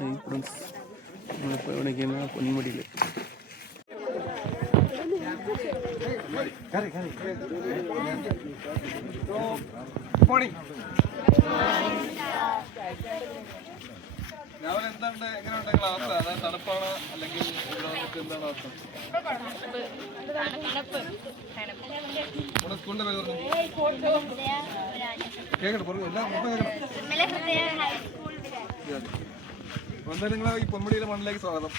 Hi friends, നമ്മളിപ്പോൾ എവിടേക്കാണ്? പൊന്മുടിയിൽ. രാവിലെ എന്താണ് എങ്ങനെയുണ്ട് അവസ്ഥ? അതായത് തണുപ്പാണ് അല്ലെങ്കിൽ എന്താണ് അവസ്ഥ? നമ്മുടെ സ്കൂളിന്റെ പേര് കേൾക്കട്ടെ, പറഞ്ഞു എല്ലാം എന്തായാലും നിങ്ങളെ ഈ പൊന്മുടിയിലെ മണ്ണിലേക്ക് സ്വാഗതം.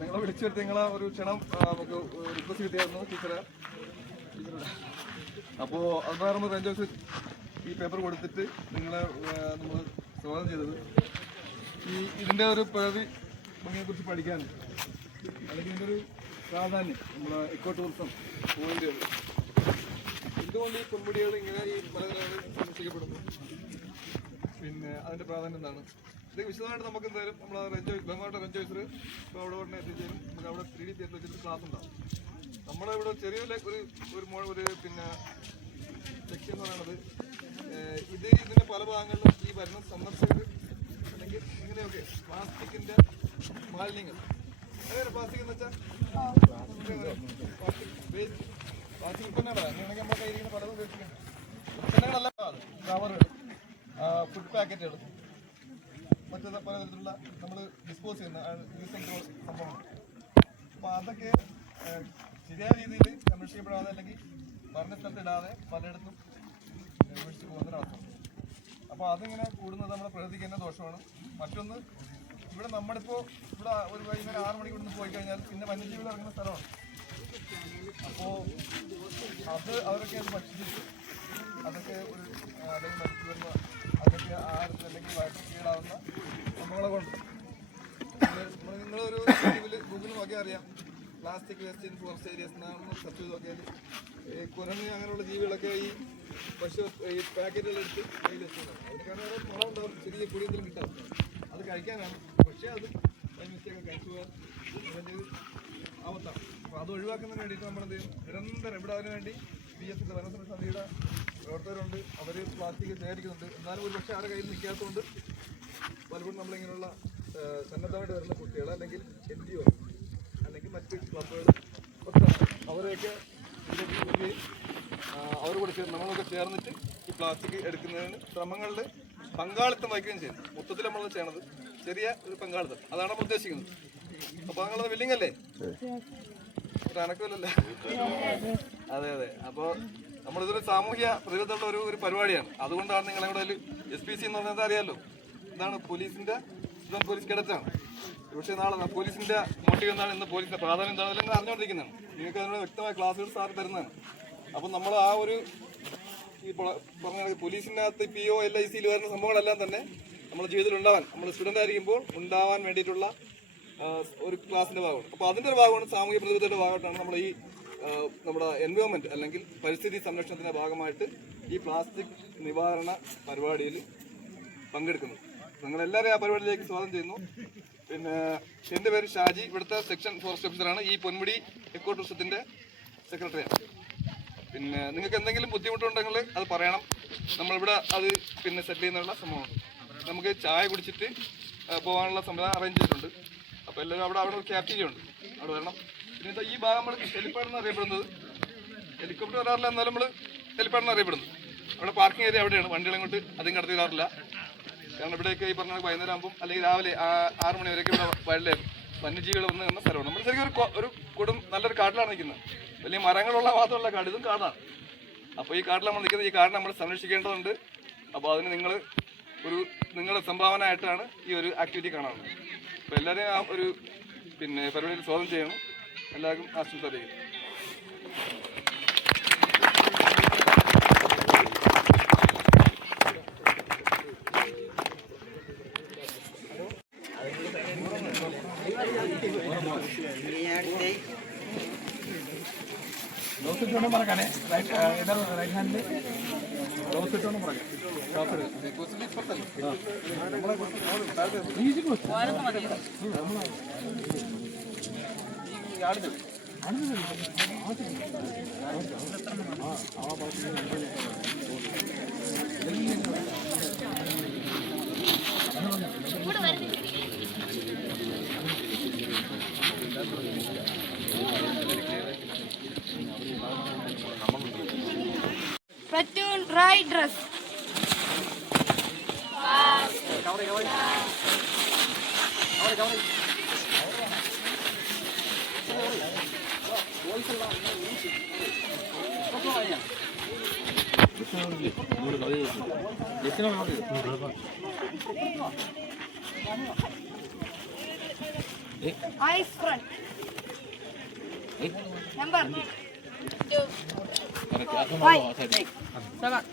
നിങ്ങളെ വിളിച്ചു വരുത്തി നിങ്ങളെ ഒരു ക്ഷണം നമുക്ക് റിക്വസ്റ്റ് കിട്ടിയായിരുന്നു ടീച്ചറെ. അപ്പോൾ അതാണ് റേഞ്ച് ഓഫീസ് ഈ പേപ്പർ കൊടുത്തിട്ട് നിങ്ങളെ നമ്മൾ സ്വാഗതം ചെയ്തത്. ഇതിൻ്റെ ഒരു പ്രകൃതി ഭംഗിയെക്കുറിച്ച് പഠിക്കാനും അല്ലെങ്കിൽ ഇതിൻ്റെ ഒരു പ്രാധാന്യം നമ്മളെ ഇക്കോ ടൂറിസം പോയിന്റുകൾ എന്തുകൊണ്ട് ഈ പൊന്മുടികൾ ഇങ്ങനെ ഈ മലനിരകൾ സന്ദർശിക്കപ്പെടുന്നു, പിന്നെ അതിൻ്റെ പ്രാധാന്യം എന്താണ്, ഇത് വിശദമായിട്ട് നമുക്ക് എന്തായാലും നമ്മൾ ബഹുമാനപ്പെട്ട റേഞ്ച് ഓഫീസർ ഇപ്പോൾ അവിടെ ഉടനെ എത്തിച്ചേരും. നമുക്ക് അവിടെ 3D തിയേറ്ററിൽ വെച്ചിട്ട് ക്ലാസ് ഉണ്ടാവും. നമ്മുടെ ഇവിടെ ചെറിയ ഒരു പിന്നെ ലക്ഷ്യം എന്ന് പറയുന്നത് ഇതിൻ്റെ പല ഭാഗങ്ങളിലും ഈ വരുന്ന സന്ദർശകർ അല്ലെങ്കിൽ ഇങ്ങനെയൊക്കെ പ്ലാസ്റ്റിക്കിൻ്റെ മാലിന്യങ്ങൾ, അതായത് പ്ലാസ്റ്റിക് എന്ന് വെച്ചാൽ പ്ലാസ്റ്റിക് ഉൽപ്പന്നങ്ങളാണ്. അങ്ങനെയാണെങ്കിൽ നമ്മുടെ കയ്യിലിരിക്കുന്ന പലതും ഉപയോഗിക്കുന്നത് ഉൽപ്പന്നങ്ങളല്ല, കവറുകൾ, ഫുഡ് പാക്കറ്റുകൾ, മറ്റു പലതരത്തിലുള്ള നമ്മൾ ഡിസ്പോസ് ചെയ്യുന്ന സംഭവങ്ങൾ. അപ്പോൾ അതൊക്കെ ശരിയായ രീതിയിൽ സംരക്ഷിക്കപ്പെടാതെ അല്ലെങ്കിൽ പറഞ്ഞ സ്ഥലത്തിടാതെ പലയിടത്തും ഉപേക്ഷിച്ച് പോകുന്നതിനവസ്ഥ. അപ്പോൾ അതിങ്ങനെ കൂടുന്നത് നമ്മുടെ പ്രകൃതിക്ക് തന്നെ ദോഷമാണ്. മറ്റൊന്ന്, ഇവിടെ നമ്മളിപ്പോൾ ഇവിടെ ഒരു വൈകുന്നേരം 6 മണിക്ക് ഇവിടുന്ന് പോയി കഴിഞ്ഞാൽ പിന്നെ വന്യജീവികൾ ഇറങ്ങുന്ന സ്ഥലമാണ്. അപ്പോൾ അവരൊക്കെ അത് ഭക്ഷിച്ചിട്ട് അതൊക്കെ ഒരു അല്ലെങ്കിൽ മരിച്ചു വരുന്ന അതൊക്കെ ആഹാരത്തിൽ അല്ലെങ്കിൽ വയറ്റിൽ കീഴാവുന്ന സംഭവങ്ങളൊക്കെ ഉണ്ട്. നിങ്ങളൊരു ഗൂഗിളിൽ നോക്കിയാൽ അറിയാം, plastic waste in forest areas എന്നാണെന്ന് സെർച്ച് ചെയ്ത് നോക്കിയാൽ കുരങ്ങ് അങ്ങനെയുള്ള ജീവികളൊക്കെ ഈ പാക്കറ്റുകളെടുത്ത് കയ്യിൽ വെച്ചിട്ടുണ്ടാവും. അതിന് കാരണം ഓരോ മുള ഉണ്ടാവും, ചെറിയ കുടിയെങ്കിലും കിട്ടാം, അത് കഴിക്കാനാണ്. പക്ഷേ അത് മിസ്റ്റേക്ക് കഴിച്ചു പോകാൻ ആവത്താണ്. അപ്പോൾ അത് ഒഴിവാക്കുന്നതിന് വേണ്ടിയിട്ട് നമ്മളെന്ത് ചെയ്യും, നിരന്തരം ഇവിടെ അതിനു വേണ്ടി PSC വനസമിതിയുടെ പ്രവർത്തകരുണ്ട്, അവർ പ്ലാസ്റ്റിക് ശേഖരിക്കുന്നുണ്ട്. എന്നാലും ഒരു പക്ഷേ ആരുടെ കയ്യിൽ നിൽക്കാത്തതുകൊണ്ട് പലപ്പോഴും നമ്മളിങ്ങനെയുള്ള സന്നദ്ധമായിട്ട് വരുന്ന കുട്ടികൾ അല്ലെങ്കിൽ NGO അല്ലെങ്കിൽ മറ്റ് ക്ലബ്ബുകൾ ഒക്കെ അവരെയൊക്കെ ഇതിലേക്ക് അവർ കൂടെ നമ്മളൊക്കെ ചേർന്നിട്ട് ഈ പ്ലാസ്റ്റിക് എടുക്കുന്നതിന് ശ്രമങ്ങളിൽ പങ്കാളിത്തം വഹിക്കുകയും ചെയ്യുന്നു. മൊത്തത്തിൽ നമ്മളത് ചെയ്യണത് ചെറിയ ഒരു പങ്കാളിത്തം, അതാണ് നമ്മൾ ഉദ്ദേശിക്കുന്നത്. അപ്പോൾ നിങ്ങളത് വില്ലിങ് അല്ലേ? ഒരു അനക്കമല്ലല്ലേ? അതെ. അപ്പോൾ നമ്മളിതൊരു സാമൂഹ്യ പ്രതിബദ്ധതയുള്ള ഒരു പരിപാടിയാണ്. അതുകൊണ്ടാണ് നിങ്ങളിവിടെ SPC എന്ന് പറഞ്ഞാൽ അറിയാമല്ലോ, ഇതാണ് പോലീസിൻ്റെ പോലീസ് കേഡറ്റാണ്. പക്ഷേ നാളെ പോലീസിൻ്റെ മോട്ടീവ് എന്താണ്, ഇന്ന് പോലീസിൻ്റെ പ്രാധാന്യം എന്താണെന്ന് നിങ്ങൾ അറിഞ്ഞുകൊണ്ടിരിക്കുന്നതാണ്. നിങ്ങൾക്ക് അതിനുള്ള വ്യക്തമായ ക്ലാസ്സുകൾ സാർ തരുന്നതാണ്. അപ്പം നമ്മൾ ആ ഒരു ഈ പറഞ്ഞ പോലീസിൻ്റെ അകത്ത് PO LICയിൽ വരുന്ന സംഭവങ്ങളെല്ലാം തന്നെ നമ്മുടെ ജീവിതത്തിൽ ഉണ്ടാവാൻ, നമ്മൾ സ്റ്റുഡൻ്റ് ആയിരിക്കുമ്പോൾ ഉണ്ടാവാൻ വേണ്ടിയിട്ടുള്ള ഒരു ക്ലാസ്സിൻ്റെ ഭാഗമാണ്. അപ്പോൾ അതിൻ്റെ ഒരു ഭാഗമാണ് സാമൂഹ്യ പ്രതിബദ്ധതയുടെ ഭാഗമായിട്ടാണ് നമ്മൾ ഈ നമ്മുടെ എൻവയോൺമെൻറ്റ് അല്ലെങ്കിൽ പരിസ്ഥിതി സംരക്ഷണത്തിൻ്റെ ഭാഗമായിട്ട് ഈ പ്ലാസ്റ്റിക് നിവാരണ പരിപാടിയിൽ പങ്കെടുക്കുന്നത്. നിങ്ങളെല്ലാവരെയും ആ പരിപാടിയിലേക്ക് സ്വാഗതം ചെയ്യുന്നു. പിന്നെ എൻ്റെ പേര് ഷാജി, ഇവിടുത്തെ സെക്ഷൻ ഫോറസ്റ്റ് ഓഫീസറാണ്, ഈ പൊന്മുടി എക്കോ ടൂറിസത്തിൻ്റെ സെക്രട്ടറിയാണ്. പിന്നെ നിങ്ങൾക്ക് എന്തെങ്കിലും ബുദ്ധിമുട്ടുണ്ടെങ്കിൽ അത് പറയണം, നമ്മളിവിടെ അത് പിന്നെ സെറ്റിൽ ചെയ്യുന്നുള്ള സംഭവമുണ്ട്. നമുക്ക് ചായ കുടിച്ചിട്ട് പോകാനുള്ള സംവിധാനം അറേഞ്ച് ചെയ്തിട്ടുണ്ട്. അപ്പോൾ എല്ലാവരും അവിടെ ഒരു ക്യാപ്റ്റീരിയ ഉണ്ട്, അവിടെ വരണം. പിന്നെ ഈ ഭാഗം നമ്മൾ ഹെലിപ്പാഡെന്ന് അറിയപ്പെടുന്നത്, ഹെലികോപ്റ്റർ വരാറില്ല, എന്നാലും നമ്മൾ ഹെലിപ്പാഡെന്ന് അറിയപ്പെടുന്നത്. അവിടെ പാർക്കിംഗ് ഏരിയ അവിടെയാണ്, വണ്ടികൾ ഇങ്ങോട്ട് അധികം കടത്തി വരാറില്ല. കാരണം ഇവിടെയൊക്കെ ഈ പറഞ്ഞ വൈകുന്നേരം ആകുമ്പോൾ അല്ലെങ്കിൽ രാവിലെ 6 മണി വരെയൊക്കെ ഇവിടെ വന്യജീവികൾ വന്ന് എന്ന സ്ഥലമാണ്. നമ്മൾ ശരിക്കും ഒരു നല്ലൊരു കാട്ടിലാണ് നിൽക്കുന്നത്. വലിയ മരങ്ങളുള്ള മാത്രമല്ല കാട്, ഇതും കാടാണ്. അപ്പോൾ ഈ കാട്ടിൽ നമ്മൾ നിൽക്കുന്നത്, ഈ കാടിനെ നമ്മൾ സംരക്ഷിക്കേണ്ടതുണ്ട്. അപ്പോൾ അതിന് നിങ്ങളുടെ സംഭാവന ആയിട്ടാണ് ഈ ഒരു ആക്ടിവിറ്റി കാണാറുള്ളത്. അപ്പോൾ എല്ലാവരെയും ആ ഒരു പിന്നെ പരിപാടിയിൽ സ്വാഗതം ചെയ്യണം. എല്ലാവർക്കും ആശംസ അറിയിക്കും. ഗ്ലൗസ് ഇട്ടോണ്ട് പറക്കണേ, റൈറ്റ് ഹാൻഡിൽ ഗ്ലൗസ് ഇട്ടോണ്ട് പറക്കാം. Eyes front. Number 2, 5, 6, 7.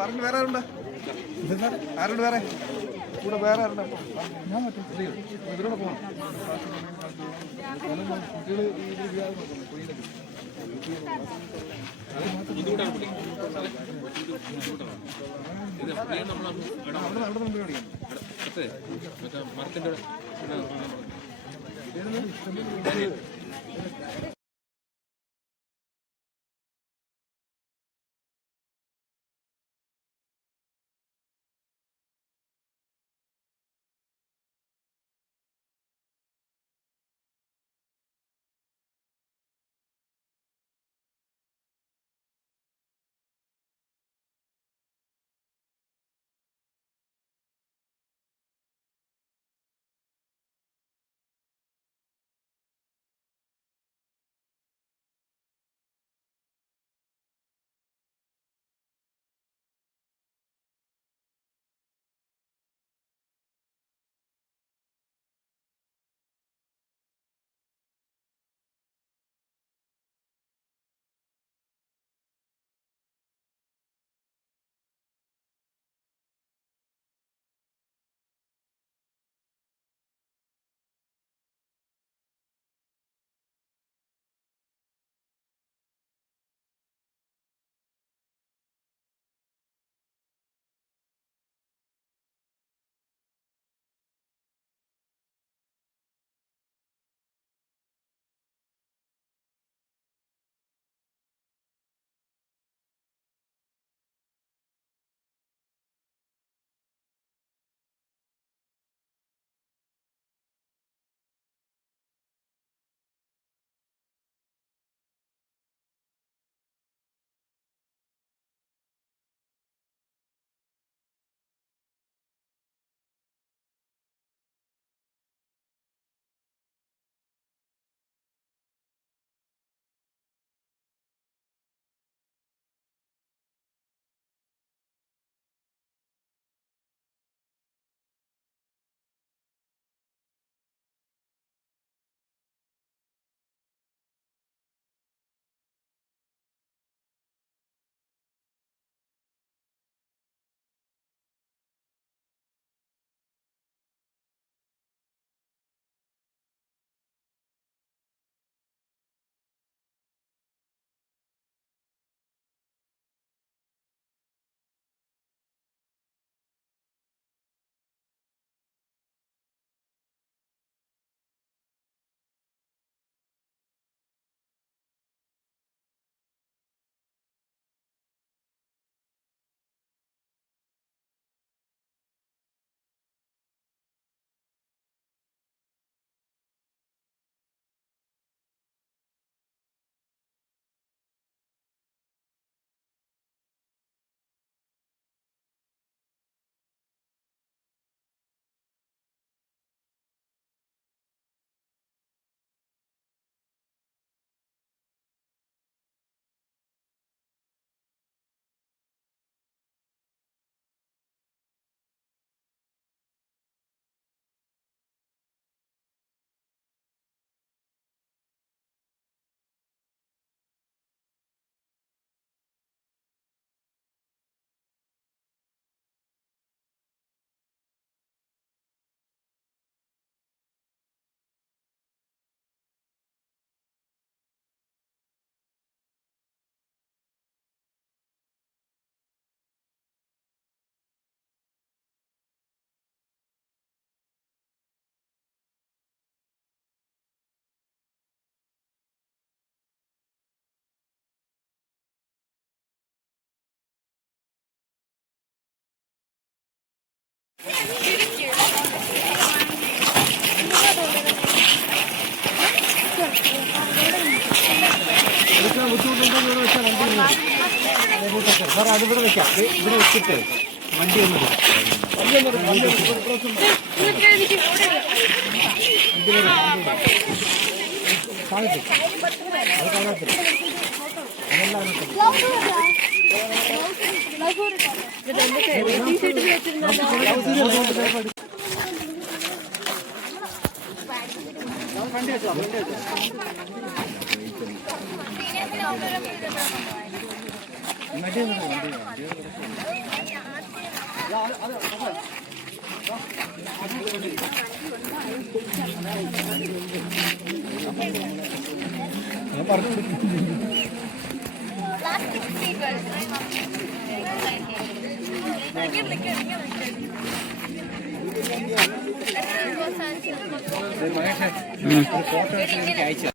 പറഞ്ഞു വേറെ ആരുണ്ട്? ആരുണ്ട് വേറെ? കൂടെ വേറെ ആരുണ്ട്? ഞാൻ പറ്റും ഇതിലൂടെ പോകണം. കുട്ടികൾ അവിടെ മുമ്പ് കാണിക്കാം. സാർ അതിവിടെ വെക്കാം, ഇവിടെ വെച്ചിട്ട് വണ്ടി ഒന്ന് മഹേഷ് ഫോട്ടോ എടുത്ത് എനിക്ക് അയച്ചു.